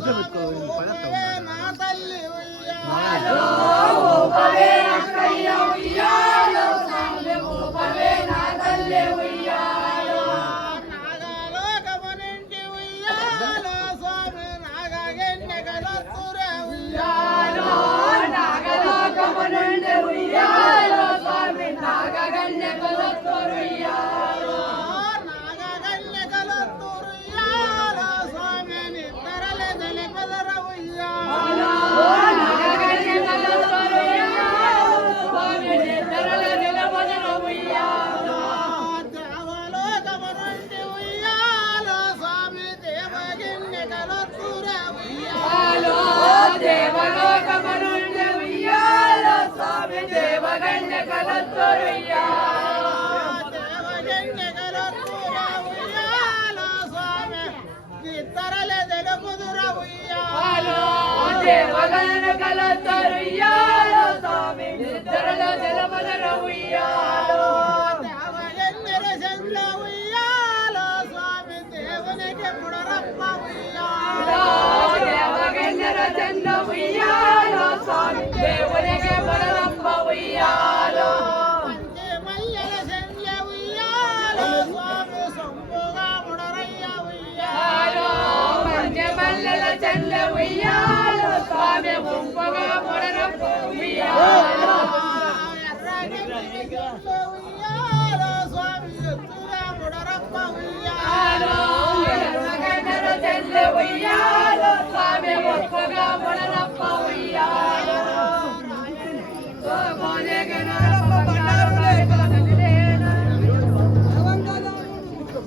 నా తల్లి ఉయ్యాలో ఊపవే అక్కయ్య ఉయ్యాలో స్వామి ఊపవే నా తల్లి ఉయ్యాలో నాగలోకమునింటి ఉయ్యాలో స్వామి నాగగెన్నెగలొత్తురే ఉయ్యాలో నాగలోకమునింటి ఉయ్యాలో స్వామి నాగగెన్నెగలొత్తురు ఉయ్యాలో నాగగెన్నెగలొత్తురు ఉయ్యాలో స్వామి నిద్రలే తెలిపెదర ఉయ్యాలో నాగగెన్నెగలొత్తురు ఉయ్యాలో స్వామి నిద్రలే తెలిపెదర ఉయ్యాలో దేవలోకమునింటి ఉయ్యాలో స్వామి దేవగెన్నెగలొత్తురే ఉయ్యాలో దేవలోకమునింటి ఉయ్యాలో స్వామి దేవగెన్నెగలొత్తురు ఉయ్యాలో దేవగెన్నెగలొత్తురే ఉయ్యాలో స్వామి నిద్రలే తెలుపుదుర ఉయ్యాలో దేవగెన్నెగలొత్తురు ఉయ్యాలో స్వామి నిద్రలే తెలుపుదుర ఉయ్యాలో దేవగెన్నెర చంద్ర ఉయ్యాలో స్వామి దేవునికి పుడరప్ప ఉయ్యాలో దేవగెన్నెర చంద్ర ఉయ్యాలో స్వామి దేవునికి పుడరప్ప ఉయ్యాలో పంచే మల్లెల చంద్ర ఉయ్యాలో స్వామి సొంపుగా పుడరయ్య ఉయ్యాలో పంచే మల్లెల చంద్ర ఉయ్యాలో స్వామి సొంపుగా పుడరప్ప ఉయ్యాలో ఎర్రగెన్నెర ఉయ్యాలో స్వామి ఎత్తుగా పుడరప్ప ఉయ్యాలో ఎర్రగెన్నెర చంద్ర ఉయ్యాలో స్వామి ఒక్కగా పుడరప్ప ఉయ్యాలో